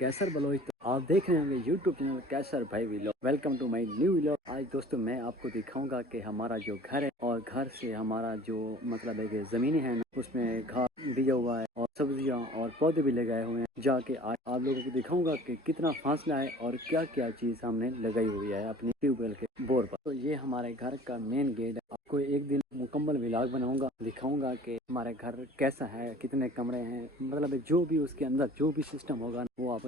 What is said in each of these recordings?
कैसर Bloch. तो आप देख रहे होंगे YouTube channel Kaiser Bhai vlog. Welcome to my new vlog. आज दोस्तों मैं आपको दिखाऊंगा कि हमारा जो घर है और घर से हमारा जो मतलब है कि ज़मीनें हैं ना, उसमें घास दिया हुआ है और सब्जियां और पौधे भी लगाए हुए हैं। जाके आज आप लोगों को दिखाऊंगा कि कितना फासला है और क्या क्या चीज़ हमने लगाई हुई है अपनी ट्यूबवेल के बोर पर। तो ये हमारे घर का मेन गेट है। आपको एक दिन मुकम्मल व्लॉग बनाऊंगा, दिखाऊंगा कि हमारे घर कैसा है, कितने कमरे हैं, मतलब जो भी उसके अंदर जो भी सिस्टम होगा वो आप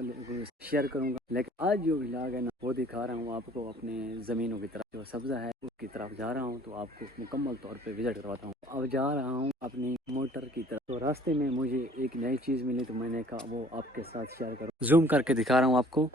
शेयर करूंगा। लेकिन आज जो व्लॉग है ना, वो दिखा रहा हूँ आपको अपने ज़मीनों की तरफ। जो सब्जा है उसकी तरफ जा रहा हूँ, तो आपको मुकम्मल तौर पे विजिट करवाता हूँ। अब जा रहा हूँ अपनी मोटर की तरफ। तो रास्ते में मुझे एक नई चीज़ मिली, तो मैंने कहा वो आपके साथ शेयर करूँ। जूम करके दिखा रहा हूँ आपको।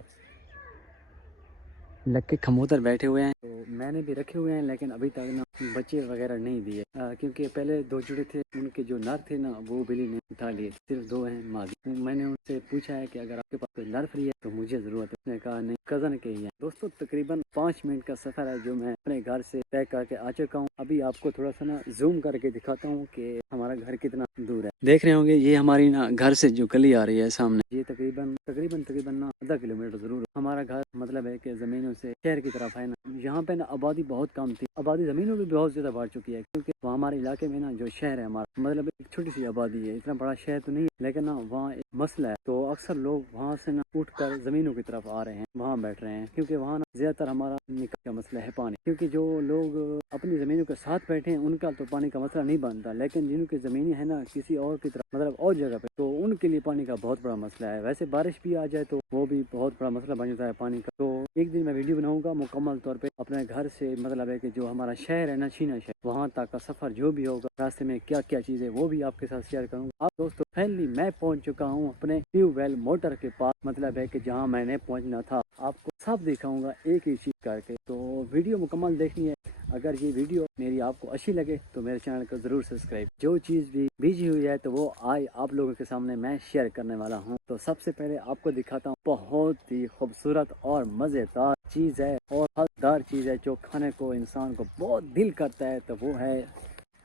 लक्के खमोतर बैठे हुए हैं, तो मैंने भी रखे हुए हैं, लेकिन अभी तक ना बच्चे वगैरह नहीं दिए, क्योंकि पहले दो जुड़े थे, उनके जो नर थे ना वो बिल्ली ने उठा लिए, सिर्फ दो हैं मादी। तो मैंने उनसे पूछा है कि अगर आपके पास कोई नर फ्री है तो मुझे जरूरत है। उसने कहा नहीं, कजन के ही है। दोस्तों तकरीबन 5 मिनट का सफर है जो मैं अपने घर से तय करके आ चुका हूँ। अभी आपको थोड़ा सा ना जूम करके दिखाता हूँ कि हमारा घर कितना दूर है। देख रहे होंगे ये हमारी ना घर से जो गली आ रही है सामने, ये तकरीबन तकरीबन तकरीबन ना आधा किलोमीटर जरूर हमारा घर मतलब है कि जमीनों से शहर की तरफ है ना। यहाँ पे ना आबादी बहुत कम थी, आबादी जमीनों भी बहुत ज्यादा बढ़ चुकी है, क्योंकि वहाँ हमारे इलाके में ना जो शहर है हमारा, मतलब एक छोटी सी आबादी है, इतना बड़ा शहर तो नहीं है, लेकिन ना वहाँ एक मसला है। तो अक्सर लोग वहाँ से ना उठ कर जमीनों की तरफ आ रहे हैं, वहाँ बैठ रहे हैं, क्योंकि वहाँ ना ज्यादातर हमारा निकाल का मसला है पानी। क्योंकि जो लोग अपनी जमीनों के साथ बैठे हैं उनका तो पानी का मसला नहीं बनता, लेकिन जिनकी जमीनें है ना किसी और की तरफ मतलब और जगह पे, तो उनके लिए पानी का बहुत बड़ा मसला है। वैसे बारिश भी आ जाए तो वो भी बहुत बड़ा मसला बन जाता है पानी का। तो एक दिन मैं वीडियो बनाऊंगा मुकम्मल तौर पे अपने घर से, मतलब है कि जो हमारा शहर है ना, छीना शहर, वहाँ तक का सफर जो भी होगा, रास्ते में क्या क्या चीजें वो भी आपके साथ शेयर करूंगा। आप दोस्तों फाइनली मैं पहुंच चुका हूँ अपने ट्यूबवेल मोटर के पास, मतलब है कि जहाँ मैंने पहुंचना था। आपको सब दिखाऊंगा एक ही चीज करके, तो वीडियो मुकम्मल देखनी है। अगर ये वीडियो मेरी आपको अच्छी लगे तो मेरे चैनल को जरूर सब्सक्राइब। जो चीज़ भी भेजी हुई है तो वो आज आप लोगों के सामने मैं शेयर करने वाला हूँ। तो सबसे पहले आपको दिखाता हूँ, बहुत ही खूबसूरत और मज़ेदार चीज़ है और फलदार चीज़ है, जो खाने को इंसान को बहुत दिल करता है, तो वो है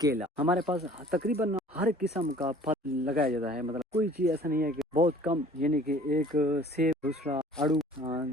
केला। हमारे पास तकरीबन हर किस्म का फल लगाया जाता है, मतलब कोई चीज ऐसा नहीं है कि बहुत कम, यानी कि एक सेब, दूसरा आड़ू,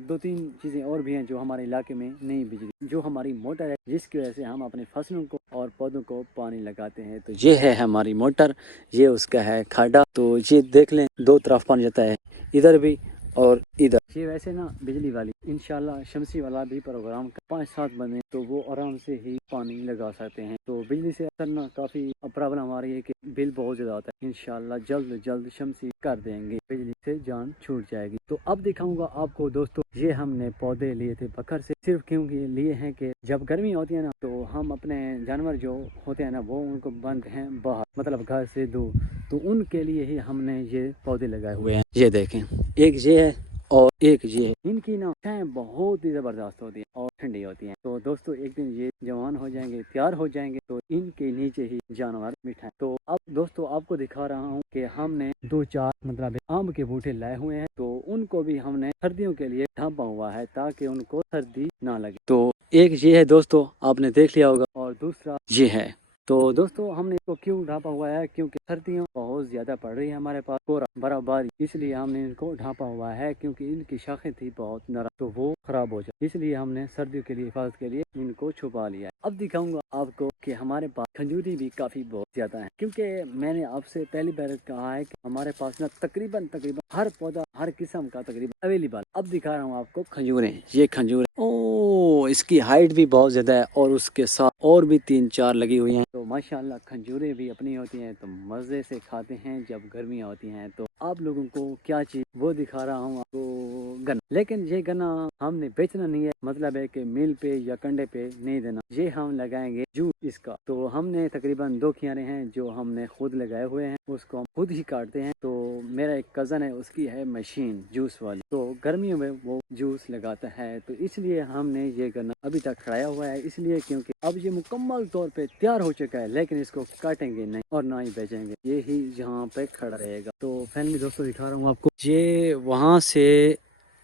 दो तीन चीजें और भी हैं जो हमारे इलाके में नहीं बिजली, जो हमारी मोटर है जिसकी वजह से हम अपने फसलों को और पौधों को पानी लगाते हैं। तो ये है हमारी मोटर, ये उसका है खाडा। तो ये देख लें, दो तरफ पानी जाता है, इधर भी और इधर। ये वैसे ना बिजली वाली, इंशाल्लाह शमसी वाला भी प्रोग्राम 5-7 बने तो वो आराम से ही पानी लगा सकते हैं। तो बिजली से अक्सर ना काफी प्रॉब्लम आ रही है कि बिल बहुत ज्यादा आता है। इंशाल्लाह जल्द जल्द शमसी कर देंगे, बिजली से जान छूट जाएगी। तो अब दिखाऊंगा आपको दोस्तों, ये हमने पौधे लिए थे बकर से, सिर्फ क्योंकि लिए हैं कि जब गर्मी होती है ना, तो हम अपने जानवर जो होते हैं ना वो उनको बंद हैं बाहर, मतलब घर से दूर, तो उनके लिए ही हमने ये पौधे लगाए हुए हैं। ये देखें, एक ये है और एक ये है। इनकी ना छाएं बहुत ही जबरदस्त होती है और ठंडी होती है। तो दोस्तों एक दिन ये जवान हो जाएंगे, तैयार हो जाएंगे, तो इनके नीचे ही जानवर बिठाएं। तो अब दोस्तों आपको दिखा रहा हूँ कि हमने 2-4 मतलब आम के बूटे लाए हुए हैं, तो उनको भी हमने सर्दियों के लिए ढांपा हुआ है ताकि उनको सर्दी ना लगे। तो एक ये है दोस्तों, आपने देख लिया होगा, और दूसरा ये है। तो दोस्तों हमने इसको क्यों ढांपा हुआ है, क्योंकि सर्दियों बहुत ज्यादा पड़ रही है हमारे पास, कोहरा बर्फबारी, इसलिए हमने इनको ढांपा हुआ है, क्योंकि इनकी शाखें थी बहुत नरम, तो वो खराब हो जाए, इसलिए हमने सर्दियों के लिए हिफाजत के लिए इनको छुपा लिया है। अब दिखाऊंगा आपको कि हमारे पास खजूरी भी काफी बहुत ज्यादा है, क्योंकि मैंने आपसे पहली बार कहा है कि हमारे पास ना तकरीबन तकरीबन हर पौधा हर किस्म का तकरीबन अवेलेबल। अब दिखा रहा हूँ आपको खजूरें, ये खजूर, ओ इसकी हाइट भी बहुत ज्यादा है और उसके साथ और भी 3-4 लगी हुई हैं। तो माशाल्लाह खजूरें भी अपनी होती हैं, तो मजे से खाते हैं जब गर्मियाँ होती हैं। तो आप लोगों को क्या चीज वो दिखा रहा हूँ आपको, गन्ना। लेकिन ये गन्ना हमने बेचना नहीं है, मतलब है कि मिल पे या कंडे पे नहीं देना, ये हम लगाएंगे जूस इसका। तो हमने तकरीबन 2 कियारे हैं जो हमने खुद लगाए हुए हैं, उसको हम खुद ही काटते हैं। तो मेरा एक कजन है, उसकी है मशीन जूस वाली, तो गर्मियों में वो जूस लगाता है, तो इसलिए हमने ये गन्ना अभी तक खड़ाया हुआ है, इसलिए क्योंकि अब ये मुकम्मल तौर पे तैयार हो चुका है, लेकिन इसको काटेंगे नहीं और ना ही बेचेंगे, ये ही यहाँ पे खड़ा रहेगा। तो फैमिली दोस्तों दिखा रहा हूँ आपको, ये वहाँ से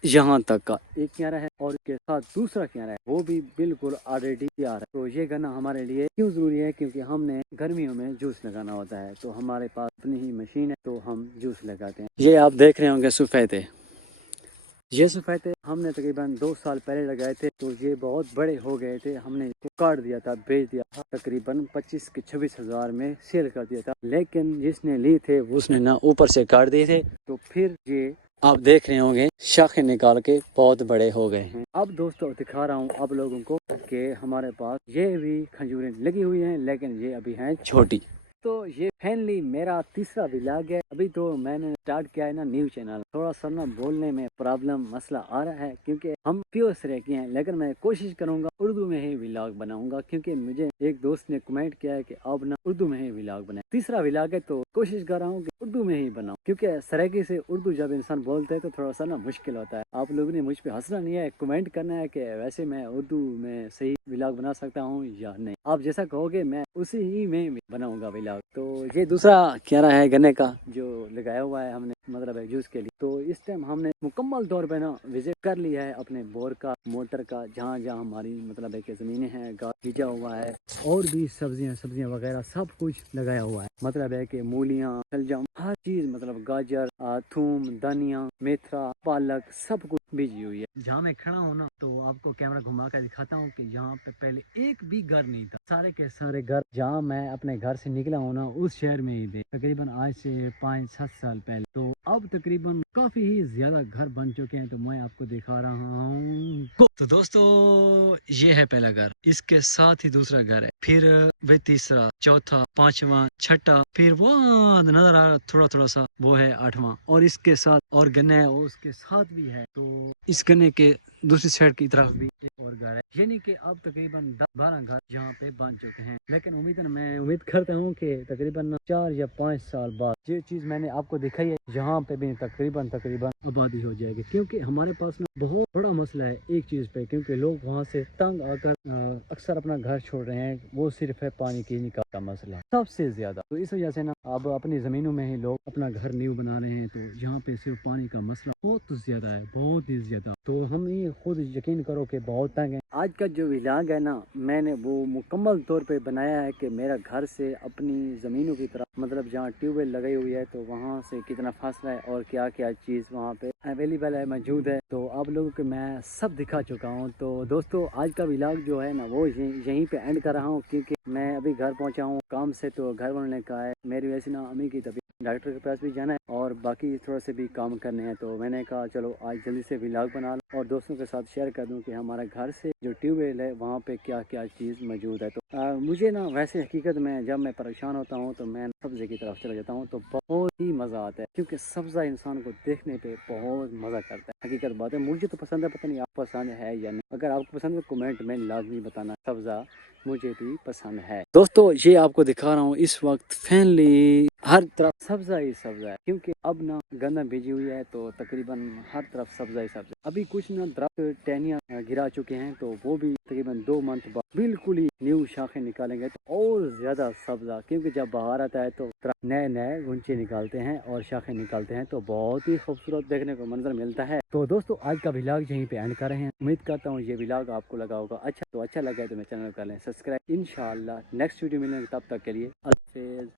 यहाँ तक का एक क्यारा है और इसके साथ दूसरा क्यारा है, वो भी बिल्कुल ऑलरेडी तैयार है। तो ये गन्ना हमारे लिए क्यों जरूरी है, क्योंकि हमने गर्मियों में जूस लगाना होता है, तो हमारे पास अपनी ही मशीन है, तो हम जूस लगाते हैं। ये आप देख रहे होंगे सफेदे, ये सफ़ेदे हमने तकरीबन 2 साल पहले लगाए थे, तो ये बहुत बड़े हो गए थे। हमने इसको काट दिया था, बेच दिया था, तकरीबन 25 के 26 हज़ार में सेल कर दिया था। लेकिन जिसने ली थे उसने ना ऊपर से काट दिए थे, तो फिर ये आप देख रहे होंगे शाखें निकाल के बहुत बड़े हो गए हैं। अब दोस्तों दिखा रहा हूँ आप लोगों को कि हमारे पास ये भी खजूरें लगी हुई हैं, लेकिन ये अभी हैं छोटी। तो ये फाइनली मेरा तीसरा व्लॉग है। अभी तो मैंने स्टार्ट किया है ना न्यू चैनल, थोड़ा सा ना बोलने में प्रॉब्लम मसला आ रहा है, क्योंकि हम प्योर सराइकी हैं। लेकिन मैं कोशिश करूंगा उर्दू में ही व्लॉग बनाऊंगा, क्योंकि मुझे एक दोस्त ने कमेंट किया है कि अब ना उर्दू में ही व्लॉग बनाए। तीसरा व्लॉग है तो कोशिश कर रहा हूँ कि उर्दू में ही बनाऊं, क्योंकि सराइकी से उर्दू जब इंसान बोलते हैं तो थोड़ा सा ना मुश्किल होता है। आप लोगों ने मुझ पे हंसना नहीं है, कमेंट करना है कि वैसे मैं उर्दू में सही व्लॉग बना सकता हूँ या नहीं। आप जैसा कहोगे मैं उसी ही में बनाऊंगा व्लॉग। तो ये दूसरा क्यारा है गन्ने का जो लगाया हुआ है हमने, मतलब है जूस के लिए। तो इस टाइम हमने मुकम्मल तौर पे ना विजिट कर लिया है अपने बोर का, मोटर का, जहाँ जहाँ हमारी मतलब है कि जमीनें हैं, गाँव बीजा हुआ है, और भी सब्जियां वगैरह सब कुछ लगाया हुआ है। मतलब है कि मूलियाँ, शलजम, हर चीज, मतलब गाजर, थूम, धनिया, मेथरा, पालक, सब कुछ बीजी हुई है। जहाँ मैं खड़ा हूँ ना, तो आपको कैमरा घुमा कर दिखाता हूँ कि यहाँ पे पहले एक भी घर नहीं था। सारे के सारे घर जहाँ मैं अपने घर से निकला हूँ ना, उस शहर में ही थे, तकरीबन आज से 5-7 साल पहले। तो अब तकरीबन काफी ही ज्यादा घर बन चुके हैं, तो मैं आपको दिखा रहा हूँ। तो दोस्तों ये है पहला घर, इसके साथ ही दूसरा घर है, फिर वे तीसरा, चौथा, पांचवा, छठा, फिर वो नजर आ रहा थोड़ा थोड़ा सा, वो है 8वां, और इसके साथ और गन्ना है वो उसके साथ भी है। तो इस गन्ने के दूसरी साइड की तरफ भी एक और घर है, यानी कि अब तकरीबन 10-12 घर यहाँ पे बन चुके हैं। लेकिन मैं उम्मीद करता हूँ कि तकरीबन 4 या 5 साल बाद ये चीज मैंने आपको दिखाई है, यहाँ पे भी तकरीबन आबादी हो जाएगी। क्योंकि हमारे पास ना बहुत बड़ा मसला है एक चीज पे, क्योंकि लोग वहाँ से तंग आकर अक्सर अपना घर छोड़ रहे हैं। वो सिर्फ है पानी की निकाल का मसला सबसे ज्यादा। तो इस वजह से ना अब अपनी जमीनों में ही लोग अपना घर न्यू बना रहे हैं। तो यहाँ पे सिर्फ पानी का मसला बहुत ज्यादा है, बहुत ही ज्यादा। तो हम ये खुद यकीन करो कि बहुत तंग है। आज का जो व्लॉग है ना, मैंने वो मुकम्मल तौर पे बनाया है कि मेरा घर से अपनी ज़मीनों की तरफ, मतलब जहाँ ट्यूबवेल लगाई हुई है, तो वहाँ से कितना फासला है और क्या क्या चीज़ वहाँ पे अवेलेबल है, मौजूद है। तो आप लोगों को मैं सब दिखा चुका हूँ। तो दोस्तों आज का व्लॉग जो है ना, वो यहीं पे एंड कर रहा हूँ, क्योंकि मैं अभी घर पहुँचा हूँ काम से, तो घर बनने का है। मेरी वैसे ना अम्मी की तबीयत, डॉक्टर के पास भी जाना है और बाकी थोड़ा से भी काम करने हैं। तो मैंने कहा चलो आज जल्दी से व्लॉग बना लो और दोस्तों के साथ शेयर कर दूं कि हमारे घर से जो ट्यूबवेल है वहाँ पे क्या क्या चीज़ मौजूद है। तो मुझे ना वैसे हकीकत में जब मैं परेशान होता हूँ तो मैं सब्ज़ी की तरफ चला जाता हूँ, तो बहुत ही मज़ा आता है, क्योंकि सब्ज़ा इंसान को देखने पे बहुत मज़ा करता है। हकीकत बात है, मुझे तो पसंद है, पता नहीं आप पसंद है या नहीं। अगर आपको पसंद है कमेंट में लाजमी बताना, सब्ज़ा मुझे भी पसंद है। दोस्तों ये आपको दिखा रहा हूँ इस वक्त फैनली हर तरफ सब्जा ही सब्जा है, क्योंकि अब ना गंदा भेजी हुई है, तो तकरीबन हर तरफ सब्जा ही सब्जा। अभी कुछ ना दरख्त टहनियाँ गिरा चुके हैं, तो वो भी तकरीबन 2 मंथ बाद बिल्कुल ही न्यू शाखें निकालेंगे, तो और ज्यादा सब्जा। क्योंकि जब बाहर आता है तो नए नए गुंचे निकालते हैं और शाखें निकालते हैं, तो बहुत ही खूबसूरत देखने को मंजर मिलता है। तो दोस्तों आज का व्लॉग यहीं पे एंड कर रहे हैं। उम्मीद करता हूँ ये व्लॉग आपको लगा होगा अच्छा। तो अच्छा लगा तो मेरे चैनल कर लें सब्सक्राइब। इंशाल्लाह नेक्स्ट वीडियो मिलेंगे, तब तक के लिए अल्लाह हाफिज़।